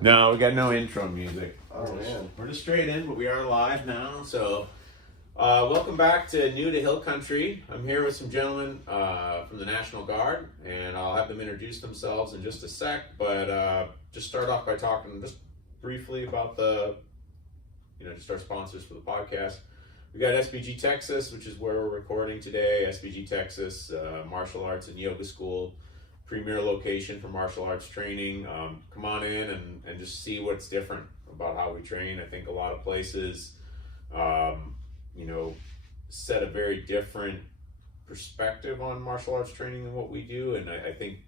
No, we got no intro music. Oh man. We're just straight in, but we are live now. So, welcome back to New to Hill Country. I'm here with some gentlemen from the National Guard, and I'll have them introduce themselves in just a sec. But just start off by talking just briefly about just our sponsors for the podcast. We got SPG Texas, which is where we're recording today. SPG Texas, martial arts and yoga school. Premier location for martial arts training. Come on in and just see what's different about how we train. I think a lot of places, set a very different perspective on martial arts training than what we do. And I think,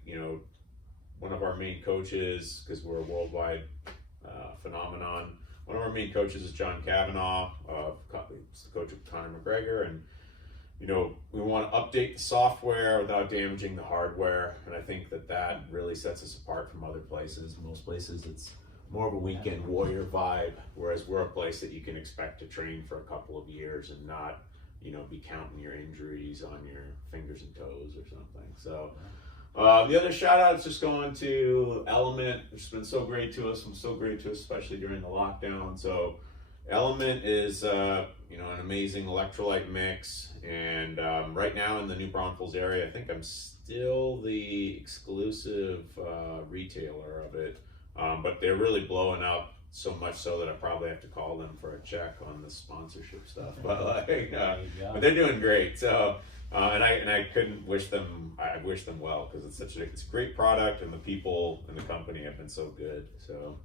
one of our main coaches, because we're a worldwide phenomenon, one of our main coaches is John Kavanaugh, he's the coach of Conor McGregor, and we want to update the software without damaging the hardware, and I think that really sets us apart from other places. Most places it's more of a weekend warrior vibe, whereas we're a place that you can expect to train for a couple of years and not, be counting your injuries on your fingers and toes or something. So the other shout out is just going to Element, which has been so great to us, especially during the lockdown. So Element is an amazing electrolyte mix, and right now in the New Braunfels area, I think I'm still the exclusive retailer of it, but they're really blowing up, so much so that I probably have to call them for a check on the sponsorship stuff. But but they're doing great. So and I couldn't wish them. I wish them well, because it's a great product, and the people in the company have been so good. So.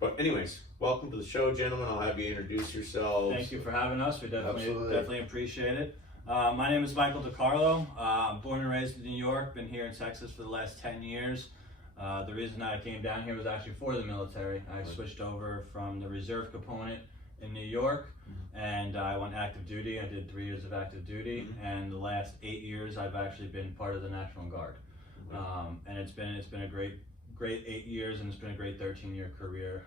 But anyways, welcome to the show, gentlemen. I'll have you introduce yourselves. Thank you for having us. We definitely appreciate it. My name is Michael Decarlo. I'm born and raised in New York. Been here in Texas for the last 10 years. The reason I came down here was actually for the military. I switched over from the reserve component in New York, and I went active duty. I did 3 years of active duty, and the last 8 years I've actually been part of the National Guard. And it's been a great 8 years, and it's been a great 13-year career.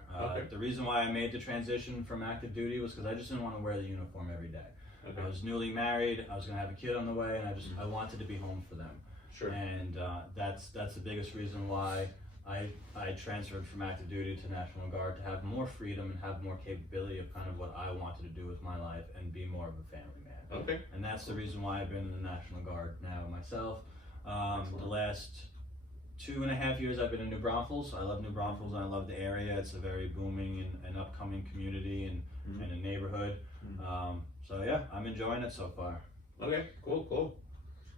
The reason why I made the transition from active duty was because I just didn't want to wear the uniform every day. Okay. I was newly married, I was going to have a kid on the way, and I wanted to be home for them. Sure. And that's the biggest reason why I transferred from active duty to National Guard, to have more freedom and have more capability of kind of what I wanted to do with my life and be more of a family man. Okay. And that's the reason why I've been in the National Guard now myself. The last 2.5 years I've been in New Braunfels. I love New Braunfels, and I love the area. It's a very booming and upcoming community and a neighborhood. So yeah, I'm enjoying it so far. Okay, cool.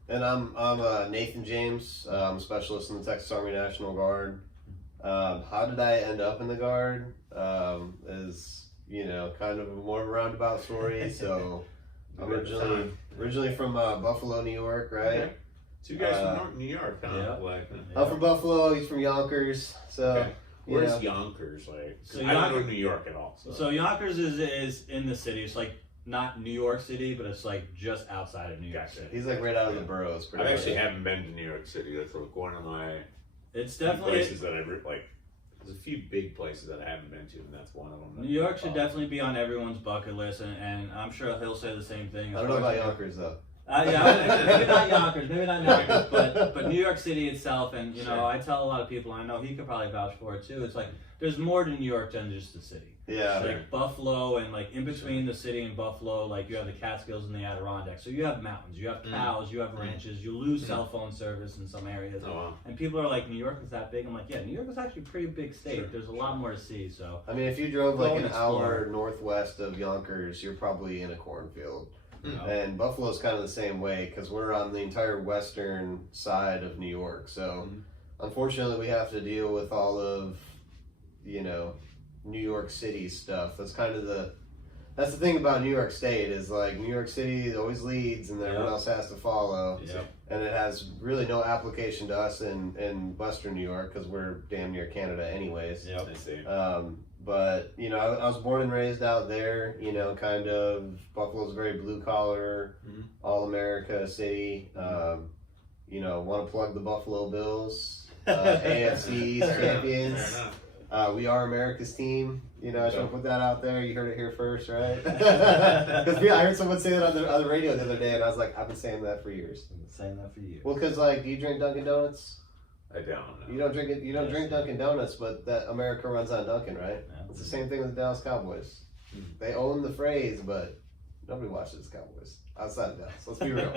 And I'm Nathan James. I'm a specialist in the Texas Army National Guard. How did I end up in the Guard? Is kind of more of a roundabout story. So I'm originally from Buffalo, New York, right? Okay. So you guys from New York, huh? Yeah. I'm from Buffalo. He's from Yonkers. So okay. Where's Yonkers? So I don't know New York at all. So Yonkers is in the city. It's like not New York City, but it's like just outside of New York City. He's like right out of the boroughs. I actually haven't been to New York City. That's like one of my places that I like. There's a few big places that I haven't been to, and that's one of them. New York should definitely be on everyone's bucket list, and I'm sure he'll say the same thing. I don't know about Yonkers though. Maybe not Yonkers, but New York City itself, and I tell a lot of people, I know he could probably vouch for it too. It's like there's more to New York than just the city. Yeah. Like Buffalo, and like in between the city and Buffalo, like you have the Catskills and the Adirondacks. So you have mountains, you have cows, you have ranches. You lose cell phone service in some areas. Oh, wow. And people are like, New York is that big? I'm like, yeah, New York is actually a pretty big state. Sure. There's a lot more to see. So I mean, if you drove like an hour northwest of Yonkers, you're probably in a cornfield. And Buffalo's kind of the same way, because we're on the entire western side of New York. So unfortunately, we have to deal with all of New York City stuff. That's the thing about New York State, is like New York City always leads, and then everyone else has to follow. And it has really no application to us in Western New York, because we're damn near Canada anyways. I see. But I was born and raised out there. Kind of Buffalo's a very blue collar, all America city. Want to plug the Buffalo Bills, AFC East champions. We are America's team. I just want to put that out there. You heard it here first, right? Because I heard someone say that on the radio the other day, and I was like, I've been saying that for years. I've been saying that for years. Well, because do you drink Dunkin' Donuts? I don't know. You don't drink it. You don't drink Dunkin' Donuts, but that America runs on Dunkin', right? Yeah. It's the same thing with the Dallas Cowboys. They own the phrase, but nobody watches the Cowboys outside of Dallas. Let's be real.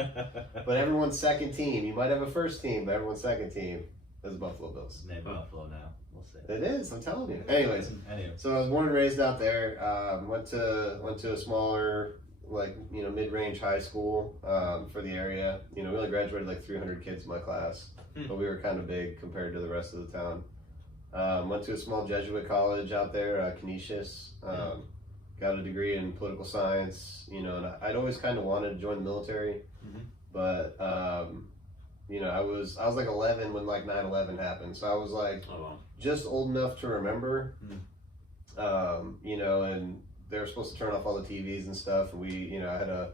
But everyone's second team. You might have a first team, but everyone's second team is Buffalo Bills. Name Buffalo now. We'll see. It is. I'm telling you. Anyways, so I was born and raised out there. Went to a smaller, like, you know, mid-range high school for the area. You know, we only graduated like 300 kids in my class, but we were kind of big compared to the rest of the town. Went to a small Jesuit college out there, Canisius. Got a degree in political science. You know, and I'd always kind of wanted to join the military, but you know, I was like 11 when like 9/11 happened, so I was like just old enough to remember. You know, and they were supposed to turn off all the TVs and stuff, and I had a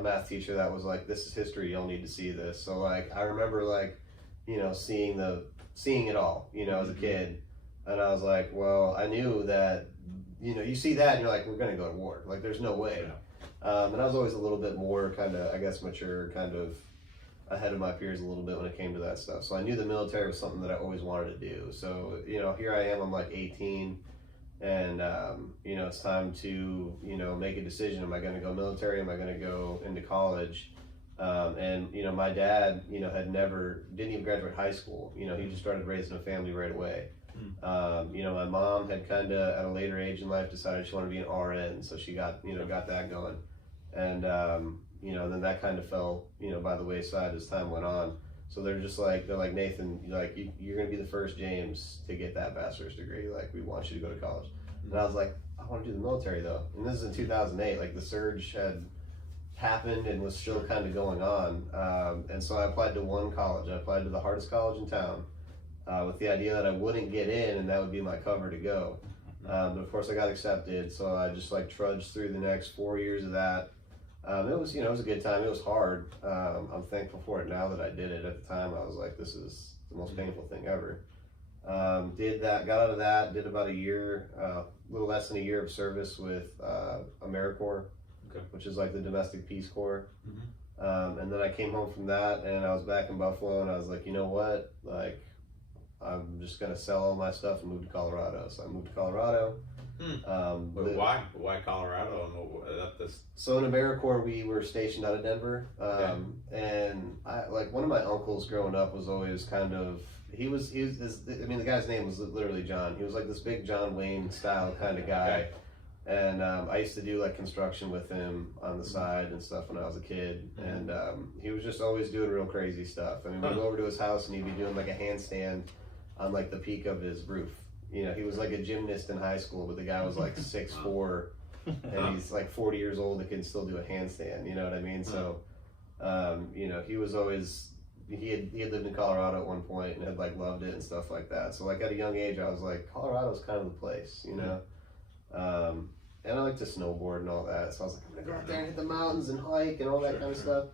math teacher that was like, "This is history. You'll need to see this." So like, I remember like, you know, seeing it all, you know, as a kid, and I was like, well, I knew that, you know, you see that and you're like, we're gonna go to war. Like, there's no way. And I was always a little bit more kind of, I guess, mature, kind of ahead of my peers a little bit when it came to that stuff. So I knew the military was something that I always wanted to do. So, you know, here I am, I'm like 18, and, you know, it's time to, you know, make a decision. Am I going to go military? Am I going to go into college? And, you know, my dad, you know, didn't even graduate high school. You know, he just started raising a family right away. You know, my mom had kind of, at a later age in life, decided she wanted to be an RN. So she got that going. And, you know, then that kind of fell, you know, by the wayside as time went on. So they're like, Nathan, like, you're going to be the first James to get that bachelor's degree. Like, we want you to go to college. And I was like, I want to do the military though. And this is in 2008. Like, the surge had happened and was still kind of going on. And so I applied to one college. I applied to the hardest college in town with the idea that I wouldn't get in and that would be my cover to go. But of course I got accepted. So I just like trudged through the next 4 years of that. It was, you know, it was a good time. It was hard. I'm thankful for it now that I did it. At the time, I was like, this is the most painful thing ever. Did that, got out of that, did about a year, a little less than a year of service with AmeriCorps, which is like the domestic Peace Corps. And then I came home from that, and I was back in Buffalo, and I was like, you know what? Like, I'm just going to sell all my stuff and move to Colorado. So I moved to Colorado. But why? Why Colorado? So in AmeriCorps, we were stationed out of Denver, and I, like, one of my uncles growing up was always kind of, I mean, the guy's name was literally John. He was like this big John Wayne style kind of guy, and I used to do like construction with him on the side and stuff when I was a kid, and he was just always doing real crazy stuff. I mean, we'd go over to his house and he'd be doing like a handstand on like the peak of his roof. You know, he was like a gymnast in high school, but the guy was like 6'4", and he's like 40 years old and can still do a handstand. You know what I mean? So, you know, he was always, he had lived in Colorado at one point and had like loved it and stuff like that. So like at a young age, I was like, Colorado's kind of the place, you know? And I like to snowboard and all that. So I was like, I'm gonna go out there and hit the mountains and hike and all that kind of stuff.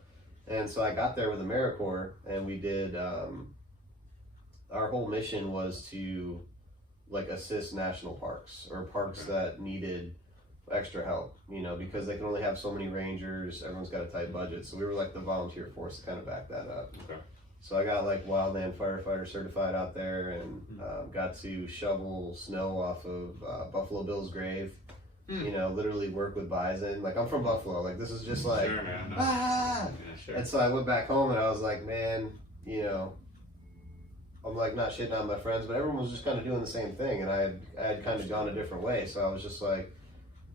And so I got there with AmeriCorps, and we did, our whole mission was to like assist national parks or parks that needed extra help, you know, because they can only have so many rangers. Everyone's got a tight budget. So we were like the volunteer force to kind of back that up. So I got like wildland firefighter certified out there, and got to shovel snow off of Buffalo Bill's grave. You know, literally work with bison. Like, I'm from Buffalo. Like, this is just like, And so I went back home and I was like, man, you know, I'm like not shitting on my friends, but everyone was just kind of doing the same thing, and I had kind of gone a different way. So I was just like,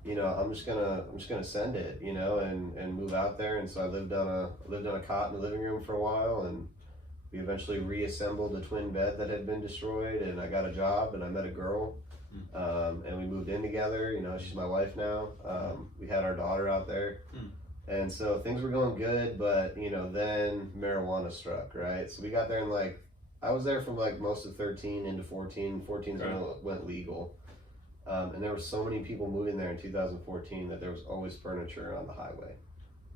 you know, I'm just gonna send it, you know, and move out there. And so I lived on a cot in the living room for a while, and we eventually reassembled a twin bed that had been destroyed, and I got a job, and I met a girl, and we moved in together. You know, she's my wife now. We had our daughter out there. And so things were going good, but, you know, then marijuana struck, right? So we got there and like, I was there from like most of 13 into 14. 14 when it went legal. And there were so many people moving there in 2014 that there was always furniture on the highway.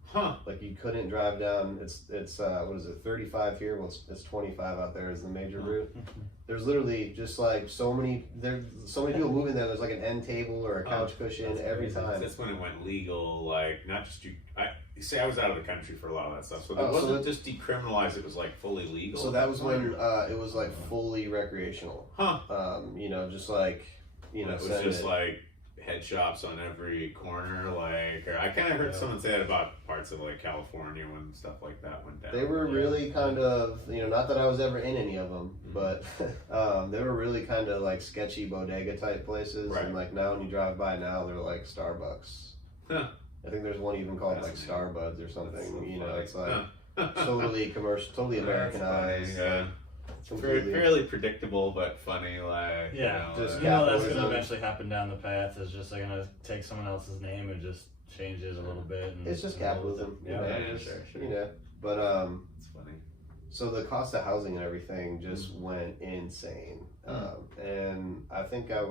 Huh. Like you couldn't drive down. It's what is it? 35 here. Well, it's 25 out there is the major route. There's literally just like so many people moving there. There's like an end table or a couch cushion every time. That's when it went legal. Like not just I was out of the country for a lot of that stuff, so it wasn't just decriminalized. It was like fully legal. So that was when it was like fully recreational. Huh. You know, just like it was just like head shops on every corner. Like or I kind of heard someone say that about parts of like California when stuff like that went down. They were really kind of, you know, not that I was ever in any of them, but they were really kind of like sketchy bodega type places. Right. And like now when you drive by now, they're like Starbucks. Huh. I think there's one even called like Starbuds or something. So you know, it's like totally commercial, totally Americanized. Yeah. Fairly predictable, but funny. Like yeah, just you know that's going to eventually happen down the path. Is just they're going to take someone else's name and just change it a little bit. And, it's just capitalism. Yeah, sure. You know, but it's funny. So the cost of housing and everything just went insane, and I think I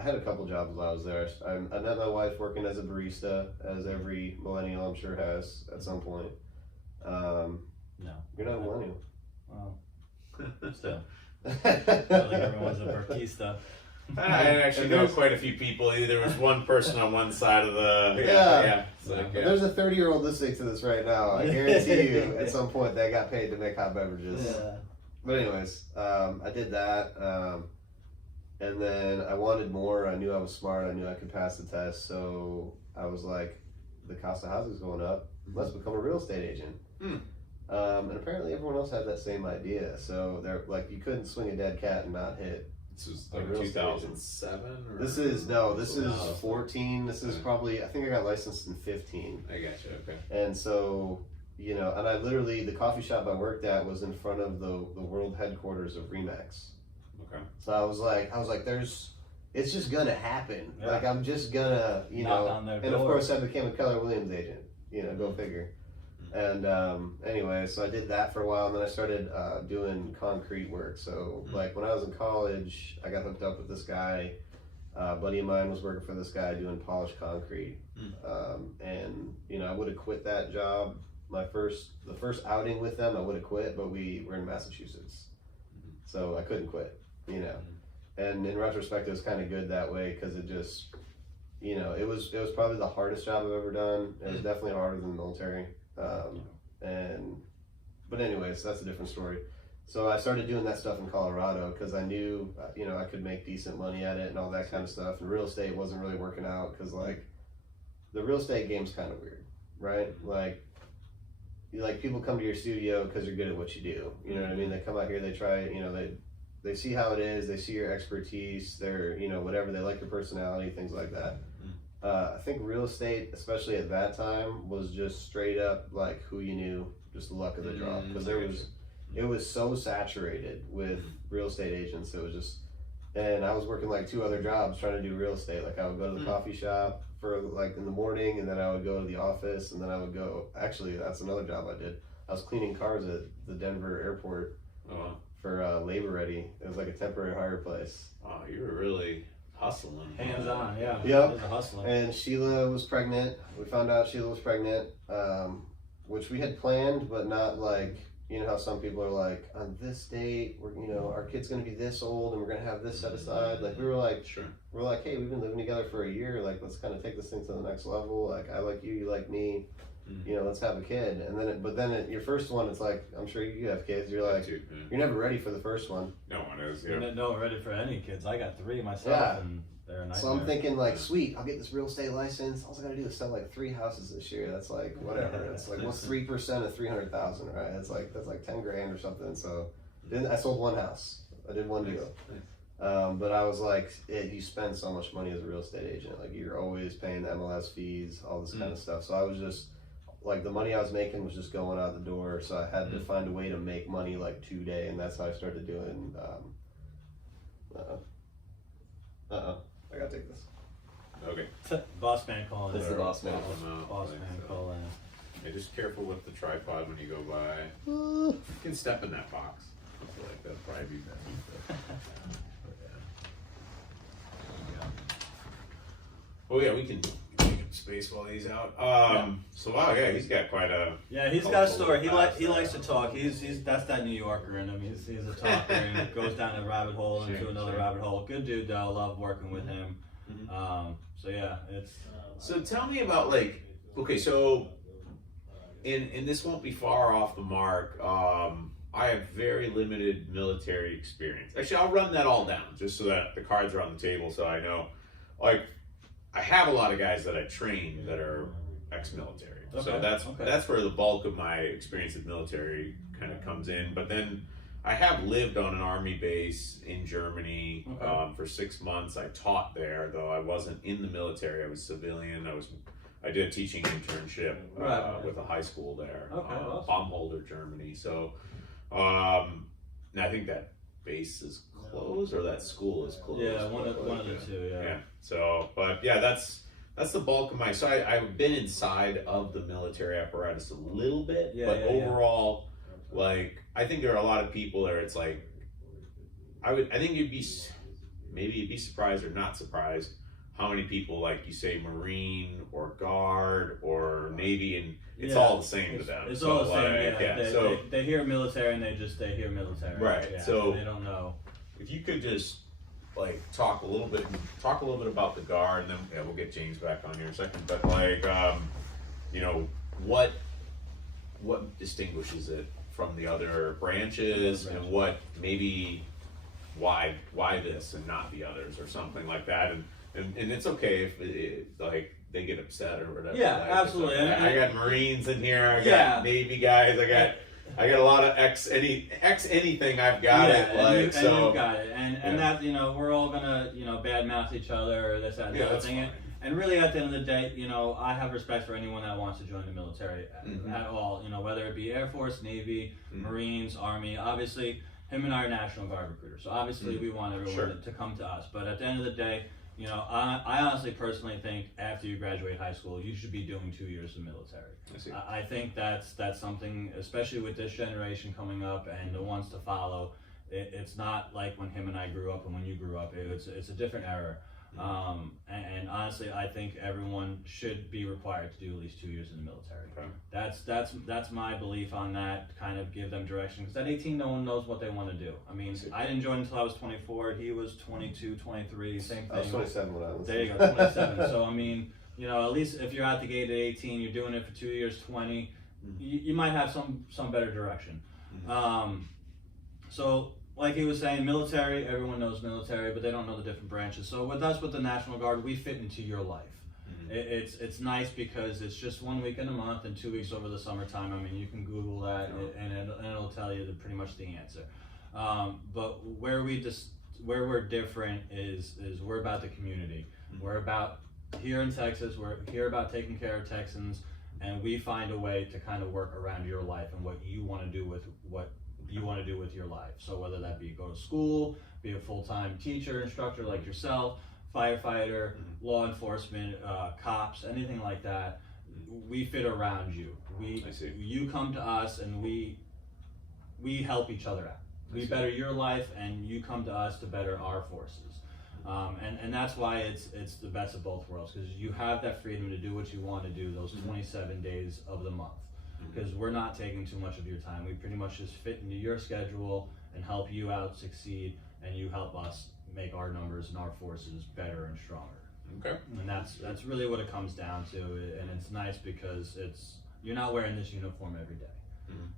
had a couple jobs while I was there. I met my wife working as a barista, as every millennial I'm sure has at some point. No, You're not a millennial. Well, still, like everyone's a barista. I actually know quite a few people. There was one person on one side of the There's a 30-year-old listening to this right now. I guarantee you, at some point, they got paid to make hot beverages. Yeah. But anyways, I did that, and then I wanted more. I knew I was smart. I knew I could pass the test. So I was like, the cost of housing is going up. Let's become a real estate agent. And apparently everyone else had that same idea. So they're like, you couldn't swing a dead cat and not hit. This was like 2007? This is 14. This is probably, I think I got licensed in 15. I gotcha, okay. And so, you know, and I literally, the coffee shop I worked at was in front of the world headquarters of Remax. Okay. So I was like, it's just gonna happen. Yeah. Like, I'm just gonna, you knock know, on their and of door. course I became a Keller Williams agent, you know, go figure. And anyway, so I did that for a while, and then I started doing concrete work. So like when I was in college, I got hooked up with this guy. A buddy of mine was working for this guy doing polished concrete. And you know, I would have quit that job. The first outing with them, I would have quit, but we were in Massachusetts, so I couldn't quit. You know, and in retrospect, it was kind of good that way because it just, you know, it was probably the hardest job I've ever done. It was definitely harder than the military. But anyways, that's a different story. So I started doing that stuff in Colorado because I knew, you know, I could make decent money at it and all that kind of stuff. And real estate wasn't really working out because like the real estate game's kind of weird, right? Like people come to your studio because you're good at what you do. You know what I mean? They come out here, they try, you know, they see how it is, they see your expertise, they're, you know, whatever, they like your personality, things like that. I think real estate, especially at that time, was just straight up like who you knew, just the luck of the draw. Because it was so saturated with real estate agents. It was just, and I was working like 2 other jobs trying to do real estate. Like I would go to the coffee shop for like in the morning, and then I would go to the office, and then I would go. Actually, that's another job I did. I was cleaning cars at the Denver airport for Labor Ready. It was like a temporary hire place. Wow, you were really hustling. Hands on, yeah. Yep. Hustling. And Sheila was pregnant. We found out Sheila was pregnant, which we had planned, but not like, you know how some people are like, on this date, we're, you know, our kid's gonna be this old and we're gonna have this set aside. Like we were like, we're like, hey, we've been living together for a year. Like let's kind of take this thing to the next level. Like I like you, you like me. You know, let's have a kid. And then your first one, it's like, I'm sure you have kids. You're like, you're never ready for the first one. No one is. Yeah. No, ready for any kids. I got 3 myself, and they're a nightmare. So I'm thinking like, sweet, I'll get this real estate license. All I gotta do is sell like 3 houses this year. That's like whatever. It's like what's 3% of 300,000, right? That's like 10 grand or something. So then I sold 1 house. I did 1 deal. But I was like, you spend so much money as a real estate agent. Like you're always paying the MLS fees, all this kind of stuff. So I was just like, the money I was making was just going out the door. So I had to find a way to make money like today, and that's how I started doing. I gotta take this. Okay. Boss man calling. This is the boss man. Boss man calling. Yeah, just careful with the tripod when you go by. You can step in that box. I feel like that'll probably be better. Oh yeah, we can space while he's out. So wow, yeah, he's got quite a he's got a story. He likes to talk. He's that's that New Yorker in him. He's a talker and goes down a rabbit hole into another rabbit hole. Good dude though. Love working with him. So yeah, it's. So tell me about like, okay, so, and this won't be far off the mark. I have very limited military experience. Actually, I'll run that all down just so that the cards are on the table, so I know. Like, I have a lot of guys that I train that are ex-military, so that's where the bulk of my experience with military kind of comes in. But then I have lived on an army base in Germany for 6 months. I taught there, though I wasn't in the military. I was civilian. I did a teaching internship with a high school there, awesome. Baumholder, Germany. So, and I think that base is closed, or that school is closed. Yeah, one of the two. Yeah. So, but yeah, that's the bulk of my. So I've been inside of the military apparatus a little bit, but overall, like, I think there are a lot of people there. It's like, I think you'd be surprised or not surprised how many people, like you say, Marine or Guard or Navy, and it's all the same to them. It's all the same. They hear military and they hear military. Right. Yeah, so they don't know. If you could just like talk a little bit about the Guard, and then we'll get James back on here in a second. But like, you know, what distinguishes it from the other branches, and what maybe why this and not the others, or something like that, and it's okay if like they get upset or whatever. Yeah, like, absolutely. I got Marines in here. I got Navy guys. I got a lot of anything. I've got it. Like, and you've got it, and that, you know, we're all gonna, you know, badmouth each other or this, that, and the other thing. And really, at the end of the day, you know, I have respect for anyone that wants to join the military at all. You know, whether it be Air Force, Navy, Marines, Army. Obviously, him and I are National Guard recruiters, so obviously we want everyone to come to us. But at the end of the day, you know, I honestly, personally think after you graduate high school, you should be doing 2 years of military. I think that's something, especially with this generation coming up and the ones to follow. It's not like when him and I grew up and when you grew up. It's a different era. And honestly, I think everyone should be required to do at least 2 years in the military. That's my belief on that. Kind of give them direction, because at 18, no one knows what they want to do. I mean, I didn't join until I was 24. He was 22, 23, same thing. I was 27 when I was. There you go, 27. So I mean, you know, at least if you're out the gate at 18, you're doing it for 2 years, 20. You might have some better direction. So. Like he was saying, military, everyone knows military, but they don't know the different branches. So with us, with the National Guard, we fit into your life. It's nice because it's just 1 week in a month and 2 weeks over the summertime. I mean, you can Google that and it'll tell you pretty much the answer. But where we're different is we're about the community. We're about, here in Texas, we're here about taking care of Texans, and we find a way to kind of work around your life and what you want to do with your life. So whether that be go to school, be a full-time teacher, instructor like yourself, firefighter, law enforcement, cops, anything like that, we fit around you. You come to us and we help each other out. We better your life, and you come to us to better our forces. And that's why it's the best of both worlds, because you have that freedom to do what you want to do those 27 days of the month. Because we're not taking too much of your time. We pretty much just fit into your schedule and help you out succeed, and you help us make our numbers and our forces better and stronger. Okay. And that's really what it comes down to, and it's nice because you're not wearing this uniform every day.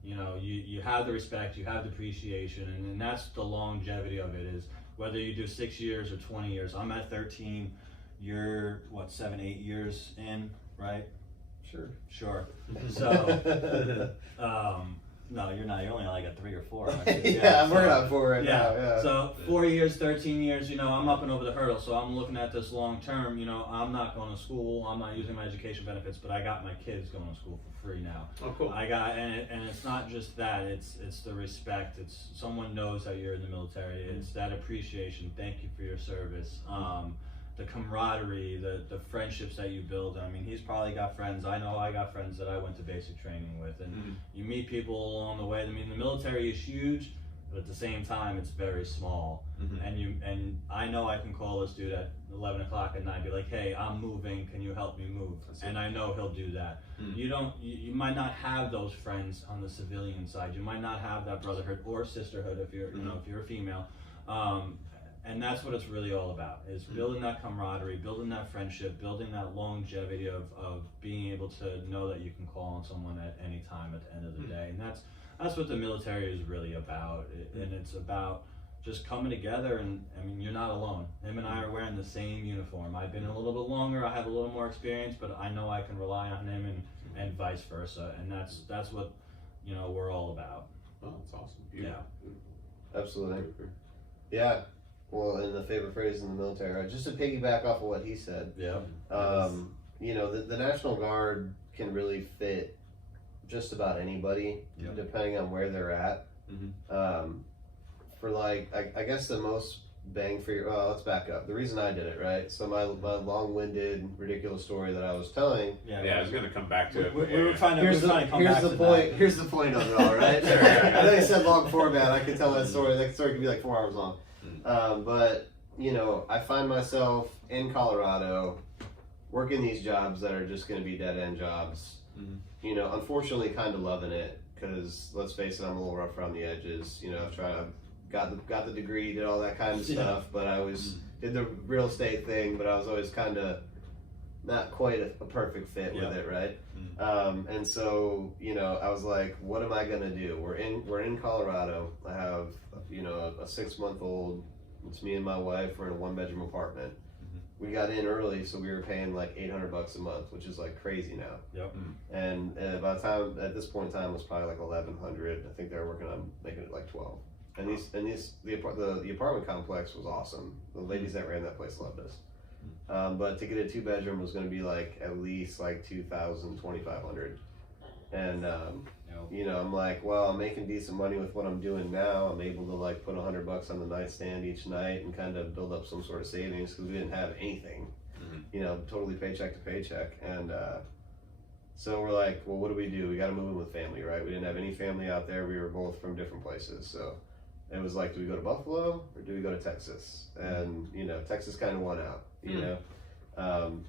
You know, you have the respect, you have the appreciation, and that's the longevity of it, is whether you do 6 years or 20 years. I'm at 13, you're what, 7, 8 years in, right? Sure. So, no, you're not. You're only like at 3 or 4. I'm working on 4 right now. Yeah. So 4 years, 13 years. You know, I'm up and over the hurdle. So I'm looking at this long term. You know, I'm not going to school. I'm not using my education benefits, but I got my kids going to school for free now. Oh, cool. And it's not just that. It's the respect. It's someone knows that you're in the military. It's that appreciation. Thank you for your service. The camaraderie, the friendships that you build. I mean, he's probably got friends. I know I got friends that I went to basic training with, and you meet people along the way. I mean, the military is huge, but at the same time, it's very small. Mm-hmm. And I know I can call this dude at 11 o'clock at night, and be like, hey, I'm moving, can you help me move? And I know he'll do that. You might not have those friends on the civilian side. You might not have that brotherhood or sisterhood if you're, if you're a female. And that's what it's really all about, is building that camaraderie, building that friendship, building that longevity of being able to know that you can call on someone at any time at the end of the day. And that's what the military is really about. And it's about just coming together, and I mean, you're not alone. Him and I are wearing the same uniform. I've been a little bit longer, I have a little more experience, but I know I can rely on him, and vice versa. And that's what, we're all about. Oh, that's awesome. Yeah. Absolutely. Yeah. Well, and the favorite phrase in the military, right? Just to piggyback off of what he said. Yeah. The National Guard can really fit just about anybody, depending on where they're at. For like, I guess the most bang for your, let's back up. The reason I did it, right? So my long-winded, ridiculous story that I was telling. Yeah, I was going to come back to it. We were trying to come back to that. Here's the point of it all, right? I know you said long format. I could tell that story. That story could be like 4 hours long. But, I find myself in Colorado working these jobs that are just going to be dead-end jobs. Unfortunately kind of loving it, because let's face it, I'm a little rough around the edges. Got the degree, did all that kind of stuff, but I did the real estate thing, but I was always kind of not quite a perfect fit with it, right? And so, I was like, what am I gonna do? We're in Colorado. I have, a 6-month-old. It's me and my wife. We're in a 1-bedroom apartment. We got in early, so we were paying like $800 a month, which is like crazy now. Yep. And by the time, at this point in time, it was probably like 1,100. I think they were working on making it like 12. And the apartment complex was awesome. The ladies that ran that place loved us. But to get a 2-bedroom was going to be like at least like $2,000, $2,500. And I'm like, well, I'm making decent money with what I'm doing now. I'm able to like put $100 on the nightstand each night and kind of build up some sort of savings, because we didn't have anything, totally paycheck to paycheck. And so we're like, well, what do? We got to move in with family, right? We didn't have any family out there. We were both from different places, so it was like, do we go to Buffalo or do we go to Texas? And Texas kind of won out.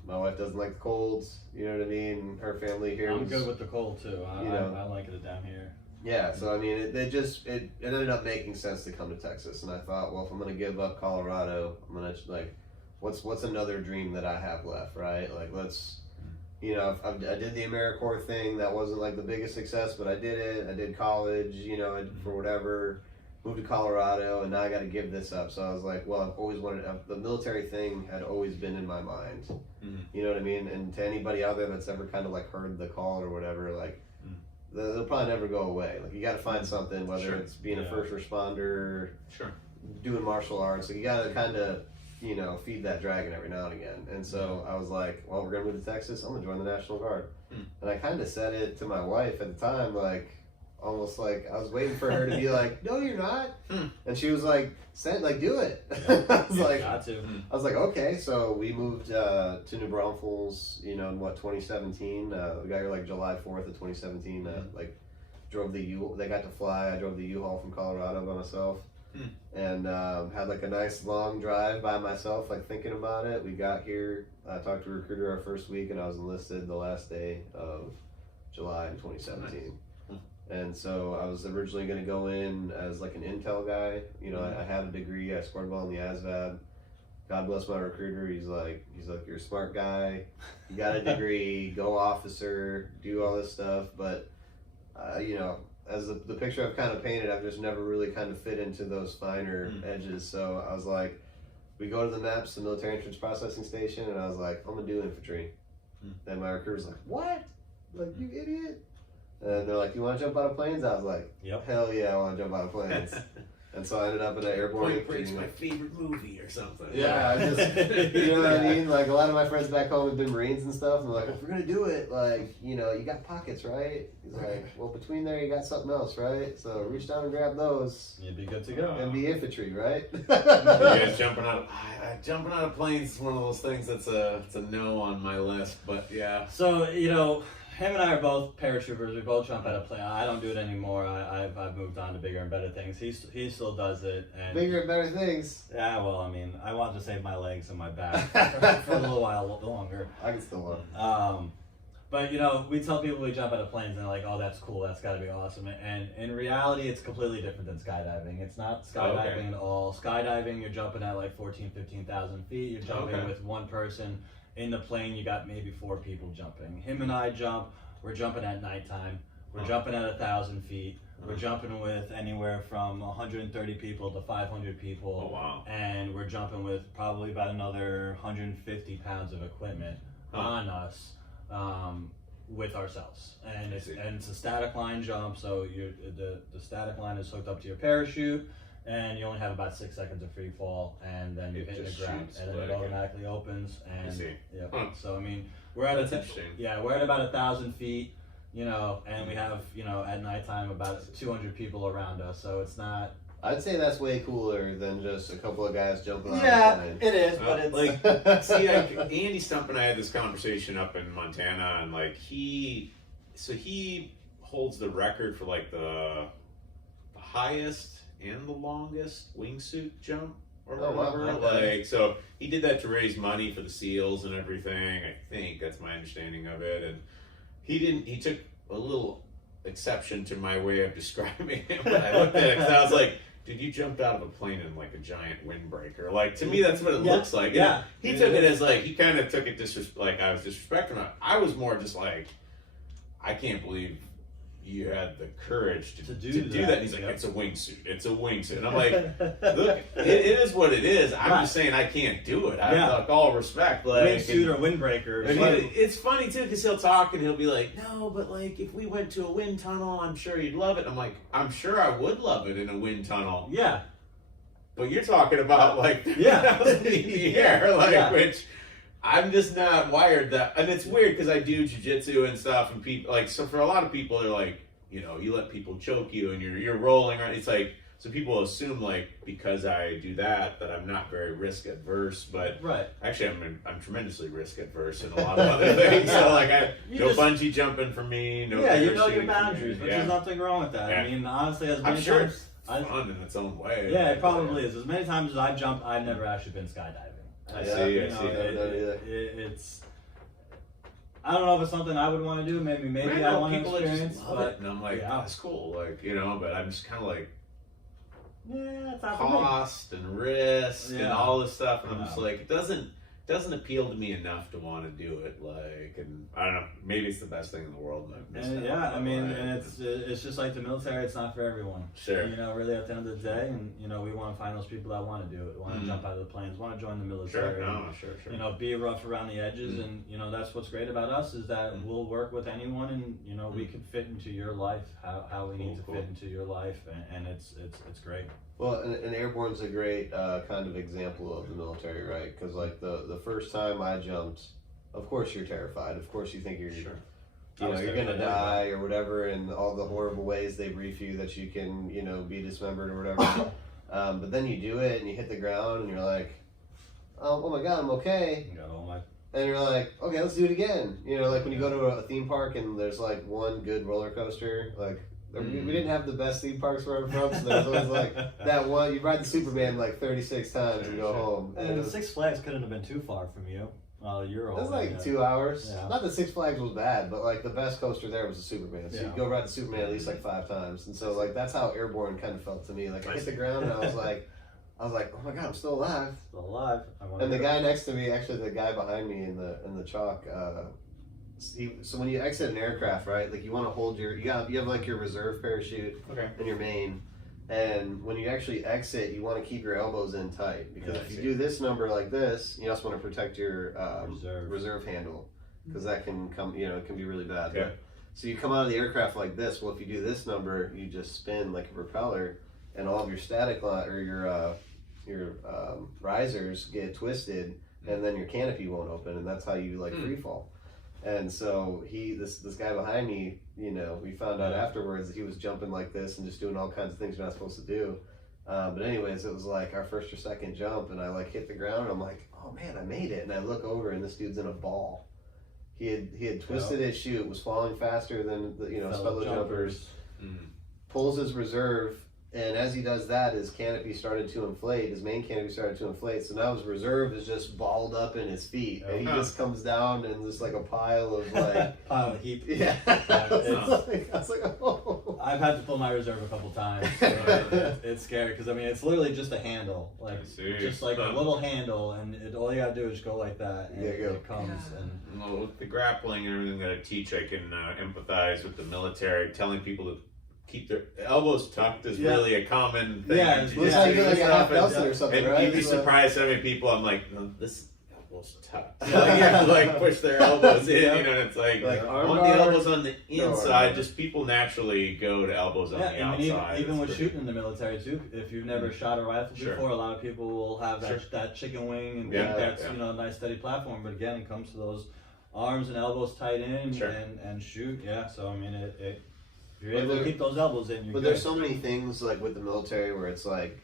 My wife doesn't like the colds, you know what I mean? Her family here I'm good with the cold too. I like it down here. Yeah, so I mean, it ended up making sense to come to Texas, and I thought, well, if I'm gonna give up Colorado, I'm gonna like, what's another dream that I have left, right? Like, let's, I did the AmeriCorps thing. That wasn't like the biggest success, but I did it. I did college, for whatever. Moved to Colorado, and now I got to give this up. So I was like, well, I've always wanted, the military thing had always been in my mind. You know what I mean? And to anybody out there that's ever kind of like heard the call or whatever, like, they'll probably never go away. Like, you got to find something, whether it's being a first responder, doing martial arts. Like, you got to kind of, feed that dragon every now and again. And so I was like, well, we're going to move to Texas. I'm going to join the National Guard. And I kind of said it to my wife at the time, like, almost like I was waiting for her to be like, no, you're not. And she was like, do it. I was like, okay. So we moved to New Braunfels, in 2017. We got here like July 4th of 2017. Drove the they got to fly. I drove the U-Haul from Colorado by myself. And had like a nice long drive by myself, like thinking about it. We got here, I talked to a recruiter our first week, and I was enlisted the last day of July in 2017. Nice. And so I was originally going to go in as like an intel guy. I had a degree. I scored well in the ASVAB. God bless my recruiter. He's like, you're a smart guy. You got a degree. Go officer. Do all this stuff. But as the picture I've kind of painted, I've just never really kind of fit into those finer edges. So I was like, we go to the MAPS, the Military Entrance Processing Station, and I was like, I'm gonna do infantry. And my recruiter's like, what? Like, you idiot? And they're like, you want to jump out of planes? I was like, hell yeah, I want to jump out of planes. And so I ended up in an airborne infantry. It's my favorite movie or something. Yeah, I just, you know what I mean? Like, a lot of my friends back home have been Marines and stuff, and they're like, if we're going to do it, like, you got pockets, right? He's like, well, between there, you got something else, right? So reach down and grab those. You'd be good to go. And be infantry, right? You guys jumping out of planes is one of those things that's a no on my list, but yeah. So, him and I are both paratroopers. We both jump out of plane. I don't do it anymore. I've moved on to bigger and better things. He still does it. And Bigger and better things. yeah, well, I mean, I wanted to save my legs and my back for a little while longer. I can still love. But you know, we tell people we jump out of planes and they're like, "Oh, that's cool. That's got to be awesome." And in reality, it's completely different than skydiving. It's not skydiving at all. Skydiving, you're jumping at like 15,000 feet. You're jumping with one person. In the plane, you got maybe 4 people jumping. Him and I jump. We're jumping at nighttime. We're jumping at 1,000 feet. We're jumping with anywhere from 130 people to 500 people. Oh, wow. And we're jumping with probably about another 150 pounds of equipment on us. With ourselves, and it's a static line jump, so the static line is hooked up to your parachute, and you only have about 6 seconds of free fall, and then you hit the ground, and then it automatically opens. And so I mean, we're at we're at about 1,000 feet, you know, and we have, you know, at nighttime about 200 people around us, so it's not. I'd say that's way cooler than just a couple of guys jumping on Yeah, the plane. it is, but it's like, see, like, Andy Stump and I had this conversation up in Montana, and like he holds the record for like the highest and the longest wingsuit jump or whatever. Wow. Like, so he did that to raise money for the SEALs and everything. I think that's my understanding of it, and he took a little exception to my way of describing him. But I looked at it because I was like, dude, you jumped out of a plane in like a giant windbreaker. Like, to me, that's what it looks like. Yeah. He took it as like, he kind of took it like I was disrespecting him. I was more just like, I can't believe you had the courage to do that. And he's like, it's a wingsuit. It's a wingsuit. And I'm like, look, it is what it is. I'm just saying I can't do it. Like, all respect. Like, wingsuit or windbreaker. It's funny too, because he'll talk and he'll be like, no, but like if we went to a wind tunnel, I'm sure you'd love it. I'm like, I'm sure I would love it in a wind tunnel. Yeah. But you're talking about like 3,000 feet in the air, like, which I'm just not wired that. And it's weird because I do jiu-jitsu and stuff, and people like, so for a lot of people, they're like, you know, you let people choke you and you're rolling around. It's like, so people assume like because I do that I'm not very risk adverse, but actually I'm tremendously risk adverse in a lot of other things. So like no bungee jumping for me, no. Yeah, you know your boundaries, but there's nothing wrong with that. I mean, honestly, as many times, it's fun in its own way. Yeah, it probably is. As many times as I've jumped, I've never actually been skydiving. I see. It's. I don't know if it's something I would want to do. Maybe I want to experience. But and I'm like, oh, it's cool. Like, you know, but I'm just kind of like, it's not cost and risk and all this stuff, and I'm just like, it doesn't appeal to me enough to want to do it. Like, and I don't know, maybe it's the best thing in the world. And I mean, and it's just like the military. It's not for everyone. Sure. You know, really at the end of the day, and you know, we want to find those people that want to do it, want to jump out of the planes, want to join the military. Sure. You know, be rough around the edges, and you know, that's what's great about us is that we'll work with anyone, and you know, we can fit into your life how we need to fit into your life, and it's great. Well, and airborne's a great kind of example of the military, right? Because like the first time I jumped, of course you're terrified. Of course you think you're gonna die or whatever, and all the horrible ways they brief you that you can, you know, be dismembered or whatever. But then you do it and you hit the ground and you're like, oh my God, I'm okay. And you're like, okay, let's do it again. You know, like when you go to a theme park and there's like one good roller coaster, like. We didn't have the best theme parks where I'm from, so there's always like that one. You ride the Superman like 36 times and go home. And Six Flags couldn't have been too far from you. You're old. It was like 2 hours. Yeah. Not that Six Flags was bad, but like the best coaster there was the Superman. So you'd go ride the Superman at least like 5 times. And so like that's how airborne kind of felt to me. Like I hit the ground and I was like, oh my God, I'm still alive. Still alive. And the guy next to me, actually the guy behind me in the chalk. So when you exit an aircraft, right, like you want to hold you have like your reserve parachute and your main, and when you actually exit, you want to keep your elbows in tight, because if you do this number like this, you also want to protect your reserve handle, because that can come, you know, it can be really bad. Okay. So you come out of the aircraft like this. Well, if you do this number, you just spin like a propeller, and all of your static line or your risers get twisted, and then your canopy won't open, and that's how you like free fall. And so this guy behind me, you know, we found out afterwards that he was jumping like this and just doing all kinds of things you're not supposed to do. But anyways, it was like our first or second jump, and I like hit the ground, and I'm like, oh man, I made it. And I look over, and this dude's in a ball. He had twisted his chute, was falling faster than the fellow jumpers. Pulls his reserve, and as he does that, his canopy started to inflate. His main canopy started to inflate, so now his reserve is just balled up in his feet, and he just comes down and just like a pile of like pile of heap. Yeah, I was like, oh. I've had to pull my reserve a couple times. So it's scary because I mean it's literally just a handle, like just like a little handle, and all you gotta do is go like that, and it comes. And well, with the grappling and everything that I teach, I can empathize with the military, telling people to keep their elbows tucked is really a common thing. Yeah, it's how you do like a half Nelson or something, and right? You'd be surprised how many people I'm like, no, this elbow's tucked. So like, you have to like push their elbows in, you know, and it's like I want the elbows on the inside. Just people naturally go to elbows on the outside. Even with shooting in the military too, if you've never shot a rifle before, a lot of people will have that chicken wing and think that's a nice steady platform. But again, it comes to those arms and elbows tight in and shoot. Yeah, so I mean if you're able to keep those elbows in, you're good. There's so many things like with the military where it's like,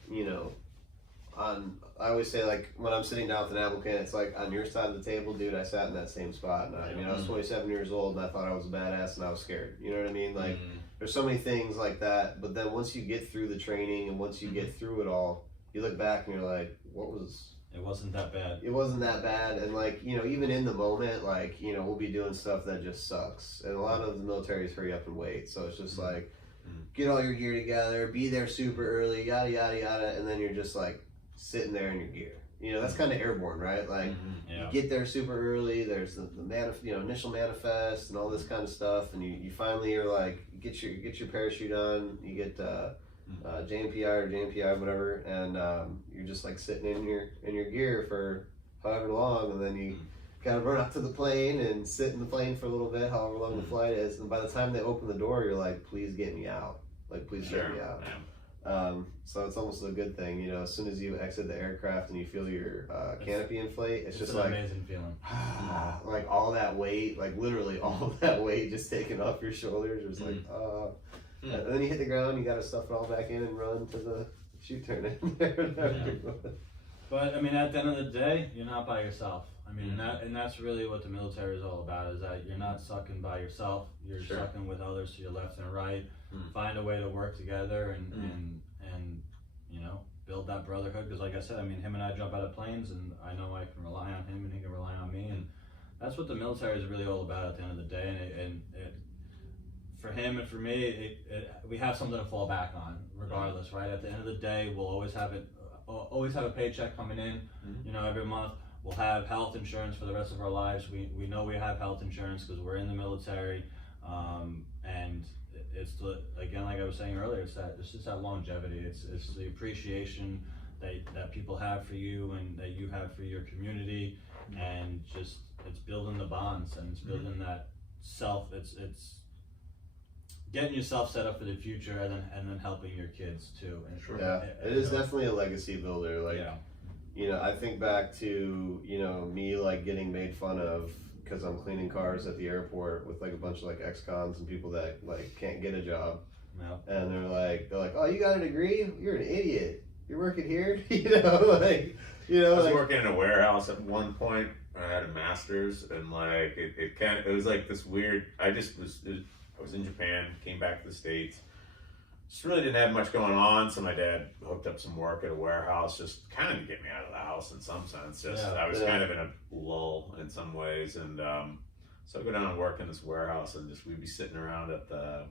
I always say like when I'm sitting down with an applicant, it's like on your side of the table, dude, I sat in that same spot. And I was 27 years old and I thought I was a badass and I was scared. You know what I mean? Like there's so many things like that. But then once you get through the training and once you get through it all, you look back and you're like, it wasn't that bad. It wasn't that bad. And like, even in the moment, like, we'll be doing stuff that just sucks. And a lot of the militaries hurry up and wait. So it's just like, get all your gear together, be there super early, yada, yada, yada. And then you're just like sitting there in your gear. That's kind of airborne, right? Like you get there super early. There's the initial manifest and all this kind of stuff. And you finally are like, get your parachute on, you get, JMPI or JMPI, whatever, and you're just like sitting in your gear for however long, and then you gotta run up to the plane and sit in the plane for a little bit, however long the flight is, and by the time they open the door, you're like, please get me out, like please get me out. So it's almost a good thing, as soon as you exit the aircraft and you feel your canopy inflate, it's just an like amazing feeling. Like all that weight, like literally all of that weight just taken off your shoulders, it's like and then you hit the ground, you gotta stuff it all back in and run to the chute turn in. But I mean, at the end of the day, you're not by yourself. I mean, and that's really what the military is all about, is that you're not sucking by yourself, you're sucking with others to your left and right. Find a way to work together and build that brotherhood, because like I said, I mean, him and I jump out of planes and I know I can rely on him and he can rely on me, and that's what the military is really all about at the end of the day. And for him and for me, we have something to fall back on, regardless, right? At the end of the day, we'll always have a paycheck coming in, every month. We'll have health insurance for the rest of our lives. We know we have health insurance because we're in the military, and it's again, like I was saying earlier, it's just that longevity. It's the appreciation that people have for you and that you have for your community, and just it's building the bonds and it's building that self. It's getting yourself set up for the future, and then helping your kids too. And it is definitely a legacy builder. Like, I think back to me like getting made fun of because I'm cleaning cars at the airport with like a bunch of like ex-cons and people that like can't get a job, and they're like, oh, you got a degree? You're an idiot. You're working here, I was working in a warehouse at one point. I had a master's, and like it was like this weird. I was in Japan, came back to the States. Just really didn't have much going on, so my dad hooked up some work at a warehouse, just kind of to get me out of the house in some sense. I was kind of in a lull in some ways, and so I go down and work in this warehouse, and we'd be sitting around at the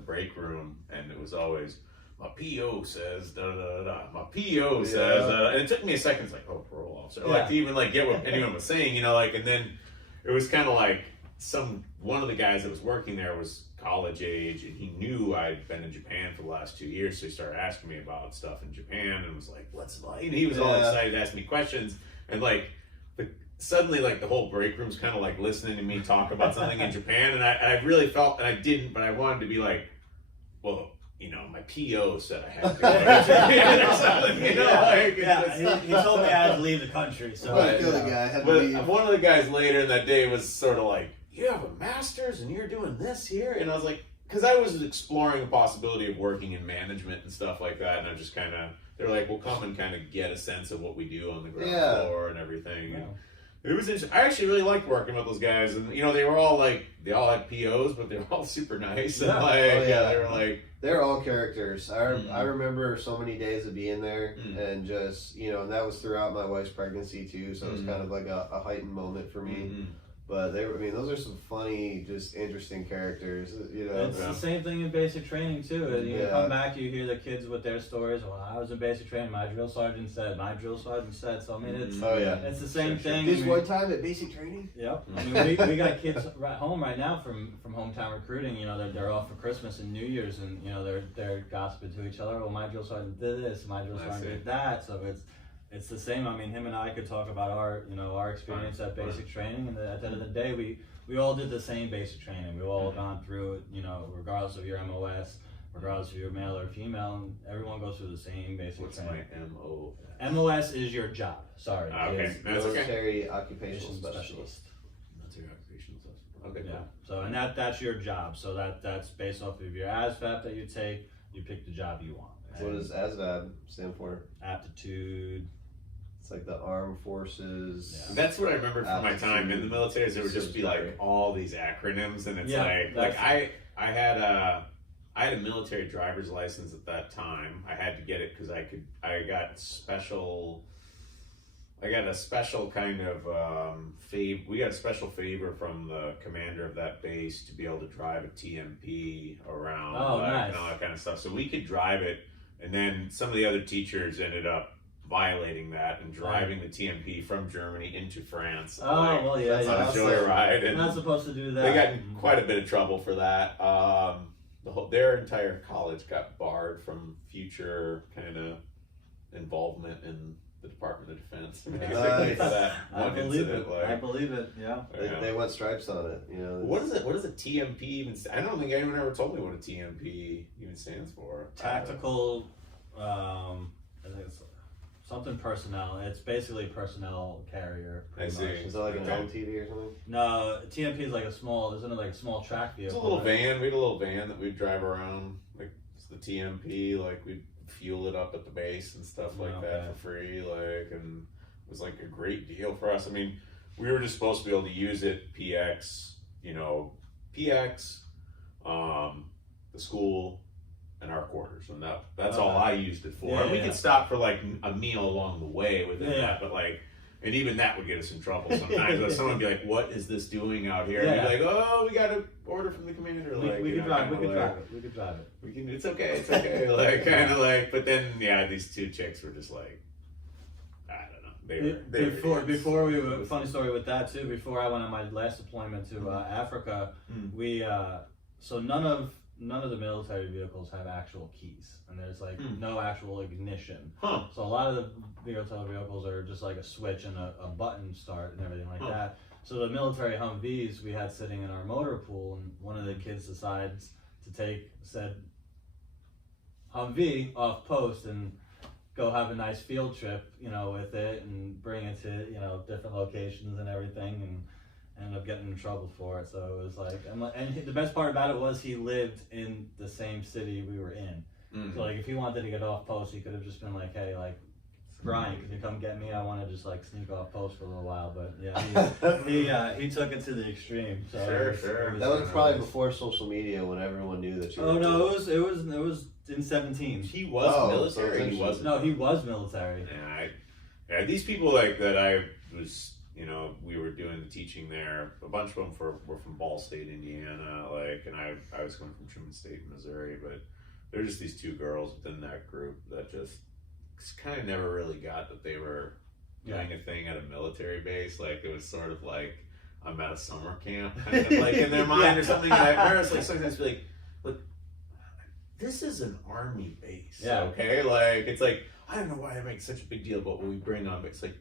break room, and it was always, my PO says da da da. My PO says, and it took me a second. It's like, oh, parole officer, like to even like get what anyone was saying, like, and then it was kind of like one of the guys that was working there was college age, and he knew I'd been in Japan for the last 2 years, so he started asking me about stuff in Japan, and was like, "What's it like?" And he was all excited to ask me questions, and like suddenly like the whole break room's kind of like listening to me talk about something in Japan, and I really felt, and I didn't, but I wanted to be like, well, my PO said I had to go to Japan or something, he told me I had to leave the country, so but one of the guys later that day was sort of like, you have a master's and you're doing this here? And I was like, because I was exploring the possibility of working in management and stuff like that, and I just kind of, they're like, well, come and kind of get a sense of what we do on the ground floor and everything. And It was interesting. I actually really liked working with those guys, and you know, they all had POs, but they were all super nice, and they were like, they're all characters. I remember so many days of being there, and just, you know, and that was throughout my wife's pregnancy too, so it was kind of like a heightened moment for me. But those are some funny, just interesting characters. You know, it's the same thing in basic training too. You come back, you hear the kids with their stories. Well, I was in basic training. My drill sergeant said. So I mean, it's it's the same thing. This one time at basic training. Yep. I mean, we got kids at home right now from hometown recruiting. You know, they're off for Christmas and New Year's, and you know they're gossiping to each other. Well, my drill sergeant did this. My drill sergeant did that. So it's the same. I mean, him and I could talk about our experience at basic training, and at the end of the day, we all did the same basic training. We've all gone through it, you know, regardless of your MOS, regardless of your male or female, and everyone goes through the same basic training. What's my MO? MOS is your job. Sorry. Okay, that's Military Occupational Specialist. Military occupational specialist. Okay. Yeah. So and that's your job. So that's based off of your ASVAB that you take. You pick the job you want. What does ASVAB stand for? Aptitude. It's like the Armed Forces. Yeah. That's what I remember from my time in the military. Is there would just be like all these acronyms, and it's I had a military driver's license at that time. I had to get it because I got a special kind of favor. We got a special favor from the commander of that base to be able to drive a TMP around and all that kind of stuff. So we could drive it, and then some of the other teachers ended up violating that and driving the TMP from Germany into France. On a joyride. You're not supposed to do that. They got in quite a bit of trouble for that. Their entire college got barred from future kind of involvement in the Department of Defense. Basically for that one incident. I believe it. Yeah. They want stripes on it. You know. What is it? What does a TMP even? I don't think anyone ever told me what a TMP even stands for. Tactical. I think it's something personnel. It's basically personnel carrier. I see. Is that like an LTV or something? No, TMP is like a small. Isn't it like a small track vehicle? It's a little van. We had a little van that we'd drive around. Like it's the TMP. Like we'd fuel it up at the base and stuff like that for free. Like, and it was like a great deal for us. I mean, we were just supposed to be able to use it. PX, you know, PX, the school. And our quarters, and that's all I used it for. We could stop for like a meal along the way within that, but like, and even that would get us in trouble sometimes. Someone would be like, "What is this doing out here?" And we'd be like, "Oh, we got an order from the commander." Like, we could drive it. We can. It's okay. Like kind of like, but then these two chicks were just like, I don't know. Before we were funny story with that too. Before I went on my last deployment to Africa, we so none of the military vehicles have actual keys, and there's like no actual ignition. So a lot of the military vehicles are just like a switch and a button start and everything like that. So the military Humvees we had sitting in our motor pool, and one of the kids decides to take said Humvee off post and go have a nice field trip, you know, with it and bring it to, you know, different locations and everything, and ended up getting in trouble for it. So it was like, and the best part about it was he lived in the same city we were in. So like if he wanted to get off post, he could have just been like, "Hey, like Brian, can you come get me? I want to just like sneak off post for a little while." But he took it to the extreme. So sure. That was probably before social media, when everyone knew that you. Oh no, it was in 17. He was military. He wasn't. No, he was military. Yeah, these people like that I was. You know, we were doing the teaching there. A bunch of them were from Ball State, Indiana, like, and I was coming from Truman State, Missouri. But they're just these two girls within that group that just kind of never really got that they were doing a thing at a military base. Like it was sort of like I'm at a summer camp, kind of like in their mind or something. Like, whereas like sometimes be like, look, this is an army base. Okay, like it's like I don't know why I make such a big deal about what we bring on, but it's like.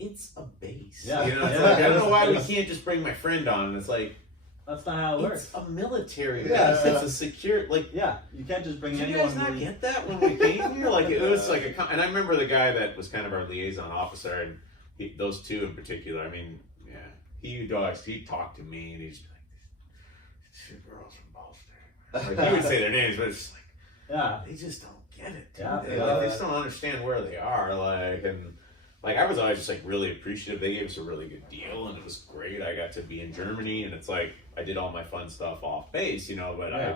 It's a base. You know, it's like, I don't know why we can't just bring my friend on. It's like that's not how it works. It's a military base. It's a secure you can't just bring anyone. Did you guys not get that when we came here? Like it was like and I remember the guy that was kind of our liaison officer, and those two in particular. I mean, he talked to me, and he's like, "These two girls from Ball State." Like, he would say their names, but it's like, they just don't get it. They just don't understand where they are. Like and. like I was always just like really appreciative. They gave us a really good deal, and it was great. I got to be in Germany, and it's like I did all my fun stuff off base, you know. But I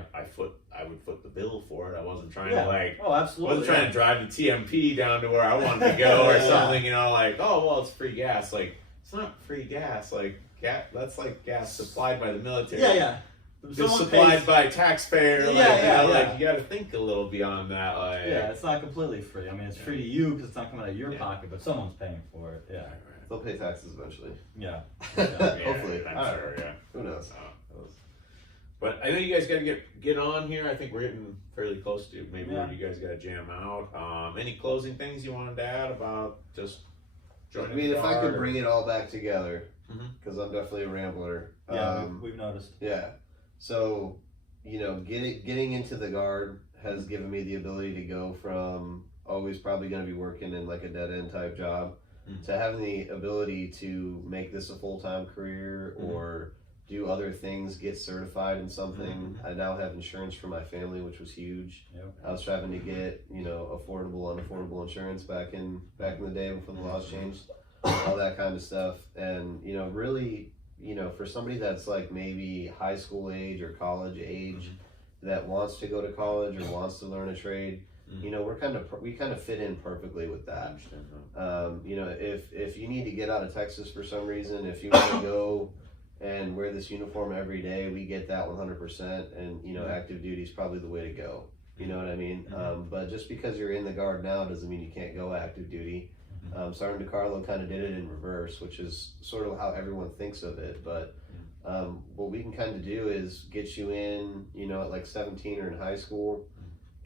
would foot the bill for it. I wasn't trying to like, absolutely, wasn't trying to drive the TMP down to where I wanted to go or something, you know. Like, oh well, it's free gas. Like, it's not free gas. Like, that's like gas supplied by the military. It's supplied by taxpayer. Like you got to think a little beyond that. Like, it's not completely free. I mean, it's free to you because it's not coming out of your pocket, but someone's paying for it. Yeah, they'll pay taxes eventually. Hopefully. I'm sure. Yeah, who knows? But I know you guys got to get on here. I think we're getting fairly close to maybe where you guys got to jam out. Any closing things you wanted to add about just joining? I mean, if I could bring it all back together, because I'm definitely a rambler. Yeah, we've noticed. Yeah. So, you know, getting into the Guard has given me the ability to go from always probably going to be working in like a dead end type job to having the ability to make this a full-time career or do other things, get certified in something. I now have insurance for my family, which was huge. I was having to get, you know, affordable, unaffordable insurance back in the day before the laws changed, all that kind of stuff. And, you know, really, you know, for somebody that's like maybe high school age or college age that wants to go to college or wants to learn a trade, you know, we kind of fit in perfectly with that. You know, if you need to get out of Texas for some reason, if you want to go and wear this uniform every day, we get that 100%. And, you know, active duty is probably the way to go. You know what I mean? But just because you're in the Guard now doesn't mean you can't go active duty. Sergeant Decarlo kind of did it in reverse, which is sort of how everyone thinks of it. But what we can kind of do is get you in, you know, at like 17 or in high school,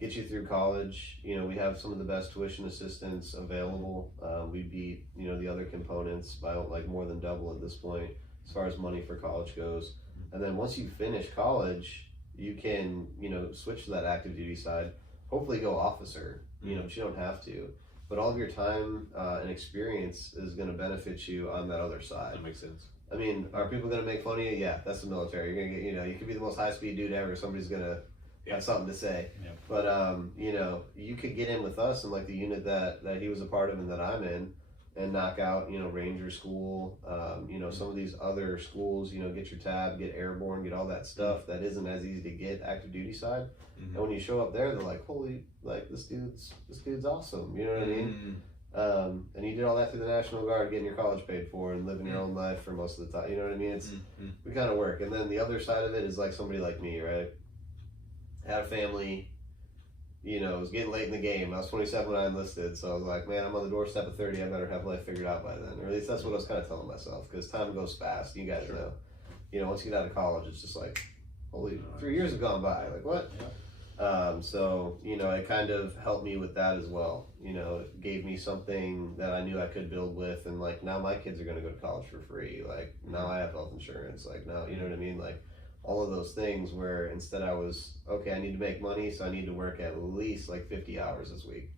get you through college. You know, we have some of the best tuition assistance available. We beat, you know, the other components by like more than double at this point as far as money for college goes. And then once you finish college, you can, you know, switch to that active duty side, hopefully go officer, you know, but you don't have to. But all of your time and experience is going to benefit you on that other side. That makes sense. I mean, are people going to make fun of you? Yeah, that's the military. You're going to get, you know, you could be the most high-speed dude ever. Somebody's going to have something to say. But, you know, you could get in with us in like the unit that he was a part of and that I'm in and knock out, you know, Ranger School, you know, some of these other schools, you know, get your tab, get airborne, get all that stuff that isn't as easy to get active duty side. And when you show up there, they're like, holy, like this dude's awesome. You know what I mean? And you did all that through the National Guard, getting your college paid for and living your own life for most of the time. You know what I mean? It's we kind of work. And then the other side of it is like somebody like me, right? Had a family, you know, it was getting late in the game. I was 27 when I enlisted, so I was like, man, I'm on the doorstep of 30. I better have life figured out by then. Or at least that's what I was kind of telling myself, because time goes fast. You guys know. You know, once you get out of college, it's just like, holy, 3 years have gone by. Like, what? So, you know, it kind of helped me with that as well. You know, it gave me something that I knew I could build with. And, like, now my kids are going to go to college for free. Like, now I have health insurance. Like, now, you know what I mean? Like, all of those things where instead I was, okay, I need to make money, so I need to work at least, like, 50 hours this week.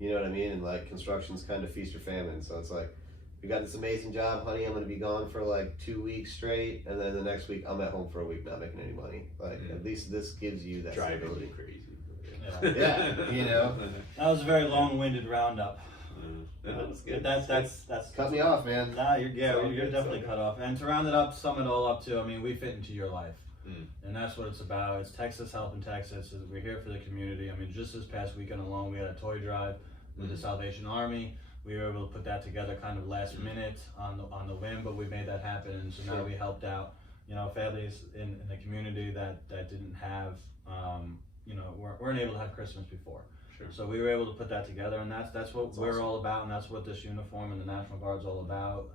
You know what I mean? And, like, construction's kind of feast or famine. So it's like, we got this amazing job, honey. I'm going to be gone for like 2 weeks straight, and then the next week I'm at home for a week, not making any money. Like at least this gives you that stability. Crazy. Yeah, you know. That was a very long-winded roundup. That was good. That's cut me off, man. Nah, you're definitely cut off. And to round it up, sum it all up too. I mean, we fit into your life, and that's what it's about. It's Texas helping Texas. We're here for the community. I mean, just this past weekend alone, we had a toy drive with the Salvation Army. We were able to put that together kind of last minute on the whim, but we made that happen, and so now we helped out, you know, families in the community that didn't have, you know, weren't able to have Christmas before. So we were able to put that together, and that's what we're all about, and that's what this uniform and the National Guard's all about,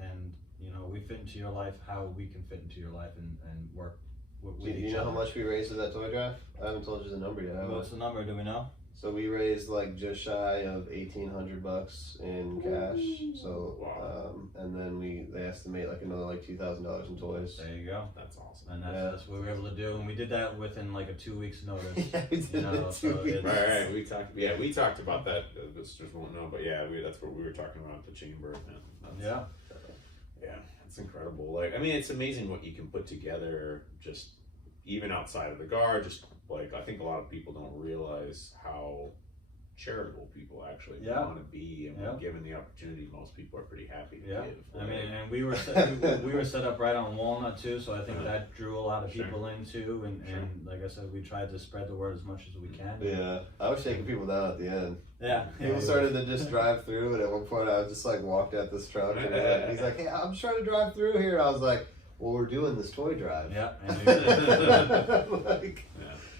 and you know, we fit into your life how we can fit into your life and work with each other. Do you know how much we raised at that toy drive? I haven't told you the number yet. What's the number? Do we know? So we raised like just shy of $1,800 in cash. So and then they estimate like another like $2,000 in toys. There you go. That's awesome. And that's what we were able to do, and we did that within like a 2 weeks notice. Yeah, we did it 2 weeks. Right. We talked about that. Listeners won't know, but yeah, that's what we were talking about at the chamber. Yeah, it's incredible. Like, I mean, it's amazing what you can put together, just even outside of the Guard. Just like, I think a lot of people don't realize how charitable people actually Yeah. want to be, and Yeah. when given the opportunity, most people are pretty happy to Yeah, give. I mean, Like, and we were set up right on Walnut too, so I think that drew a lot of Sure. people in too, and like I said, we tried to spread the word as much as we can. Yeah, I was shaking people down at the end. Yeah, People started to just drive through, and at one point I was just like walked at this truck, and he's like, "Hey, I'm just trying to drive through here." I was like, "Well, we're doing this toy drive." Yeah, Like,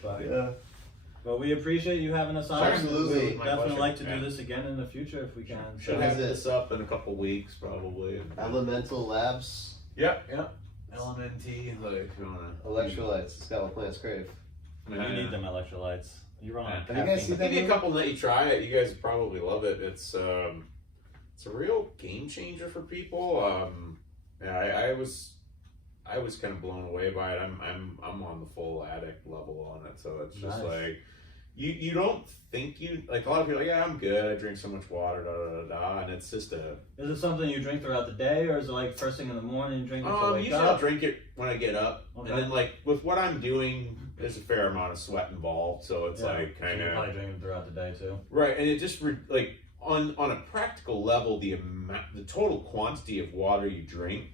but, yeah. but we appreciate you having us on. Absolutely. We'd My definitely pleasure. like to Yeah. do this again in the future if we can. should So- have Is it- this up in a couple weeks probably. Elemental Labs Yeah. LMNT, like if you wanna. electrolytes. It's got what plants crave. You need them electrolytes. You're on. Have you guys seen that? Give you a couple and let you try it. You guys would probably love it. It's a real game changer for people. Yeah, I was kind of blown away by it. I'm on the full addict level on it, so it's just Nice. like you don't think you like a lot of people are like, yeah, I'm good. I drink so much water, and it's just a. Is it something you drink throughout the day, or is it like first thing in the morning you drink it to wake Usually I'll up? drink it when I get up, Okay. and then like with what I'm doing, there's a fair amount of sweat involved, so it's like So kind you're of probably drinking throughout the day too. right, and it just like on a practical level, the total quantity of water you drink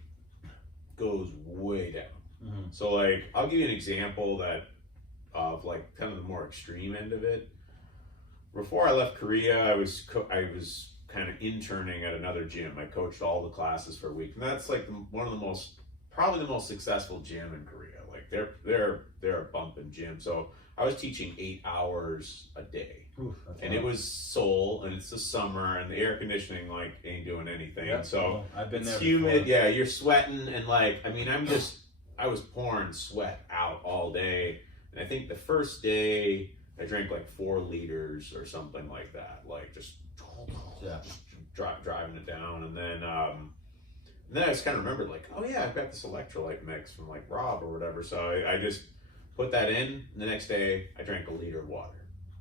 goes way down. Mm-hmm. So like I'll give you an example of like kind of the more extreme end of it. Before I left Korea, I was kind of interning at another gym. I coached all the classes for a week, and that's like probably the most successful gym in Korea. Like they're a bumping gym. So I was teaching 8 hours a day. Oof, And it was Seoul, and it's the summer, and the air conditioning like ain't doing anything. Yep. So Well, I've been it's there humid. before. Yeah, you're sweating, and like I mean, I was pouring sweat out all day. And I think the first day I drank like 4 liters or something like that, like just driving it down, and then I just kind of remembered like, oh yeah, I've got this electrolyte mix from like Rob or whatever. So I just put that in, and the next day I drank a liter of water.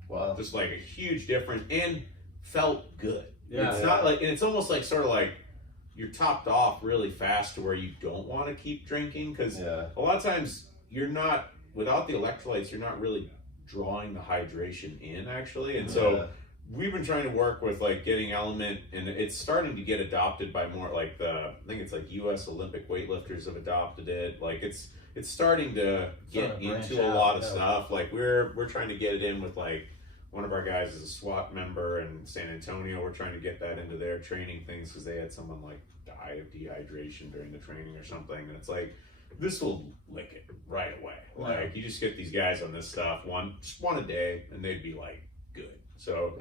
Wow. Just like a huge difference, and felt good. Yeah. It's not like, and it's almost like sort of like you're topped off really fast to where you don't want to keep drinking, because Yeah. a lot of times you're not, without the electrolytes, you're not really drawing the hydration in actually. And so we've been trying to work with like getting Element, and it's starting to get adopted by more like I think it's like US Olympic weightlifters have adopted it. Like it's starting to get Starting to branch into a out, lot of yeah. stuff. Like we're trying to get it in with like one of our guys is a SWAT member in San Antonio. We're trying to get that into their training things because they had someone like die of dehydration during the training or something. And it's like, this will lick it right away. Like you just get these guys on this stuff just one a day, and they'd be like good. So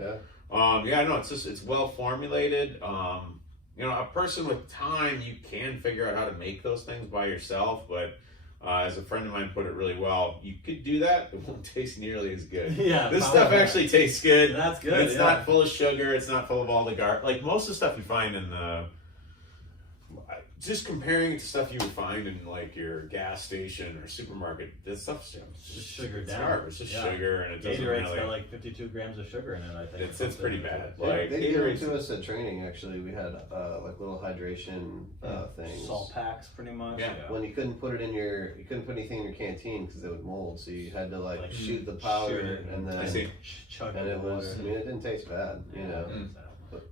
no, it's well formulated. A person with time, you can figure out how to make those things by yourself, but as a friend of mine put it really well, you could do that, it won't taste nearly as good. Yeah, This stuff actually tastes good. That's good. It's not full of sugar, it's not full of all the like most of the stuff you find in the just comparing it to stuff you would find in like your gas station or supermarket, this stuff's just sugar it's down. garbage. It's just sugar, and it doesn't Gatorade's really. got like 52 grams of sugar in it, I think. It's pretty bad. They Like gave it Gatorade's- to us at training. Actually, we had like little hydration things. Salt packs, pretty much. Yeah. When you couldn't put anything in your canteen because it would mold, so you had to like shoot the shoot powder it. and then I see. Chug and the it was. water. I mean, it didn't taste bad, you know.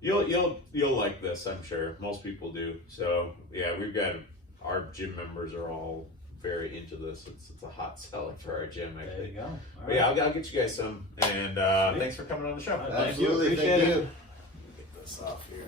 You'll like this, I'm sure. Most people do. So yeah, we've got our gym members are all very into this. It's a hot seller for our gym There actually. you go. All But right. yeah, I'll get you guys some, and thanks for coming on the show. All right, Absolutely, Appreciate thank it. you. Get this off here.